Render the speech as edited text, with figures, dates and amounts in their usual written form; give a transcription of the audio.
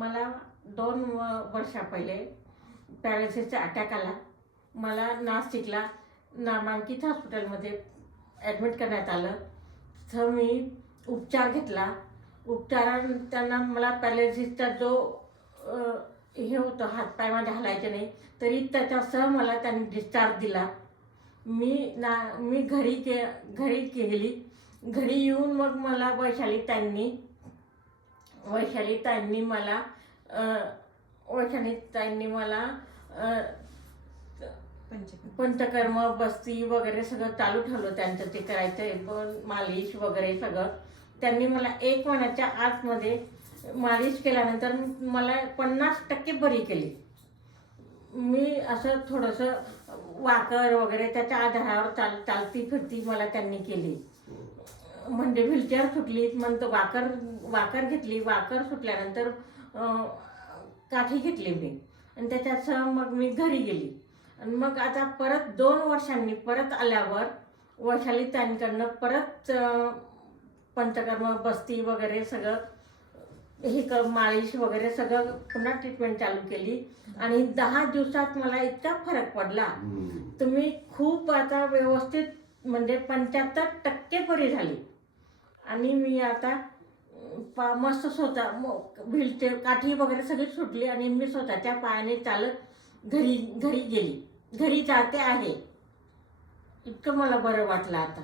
मला 2 वर्षा पहिले पॅरालिसिसचा अटॅक आला. मला नाशिकला नामांकित हॉस्पिटलमध्ये ॲडमिट करण्यात आलं. तिथं मी उपचार घेतला. उपचारांना मला पॅरालिसिसचा जो हे होतं, हातपाय माझे हलायचे नाही, तरी त्याच्यासह मला त्यांनी डिस्चार्ज दिला. मी घरी गेली. घरी येऊन मग मला वैशाली ताईंनी मला पंचकर्म, बस्ती वगैरे सगळं चालू ठेवलं. त्यांचं ते करायचं, पण मालिश वगैरे सगळं त्यांनी मला 1 महिन्याच्या आतमध्ये मालिश केल्यानंतर मला 50% बरी केली. मी असं थोडंसं वाकर वगैरे त्याच्या आधारावर चालती फिरती मला त्यांनी केली. म्हणजे व्हीलचेअर सुटली, मग वाकर घेतली. वाकर सुटल्यानंतर काठी घेतली मी, आणि त्याच्यासह मग मी घरी गेली. आणि मग आता परत 2 वर्षांनी परत आल्यावर वैशाली ताईंकडनं परत पंचकर्म, बस्ती वगैरे सगळं मालिश वगैरे सगळं पुन्हा ट्रीटमेंट चालू केली. आणि 10 दिवसात मला इतका फरक पडला. तुम्ही खूप आता व्यवस्थित म्हणजे 75% बरी झाली. आणि मी आता मस्त स्वतः व्हीलचेअर, काठी वगैरे सगळी सुटली, आणि मी स्वतःच्या पायाने चालत घरी गेली. घरी जाते आहे. इतकं मला बरं वाटलं आता.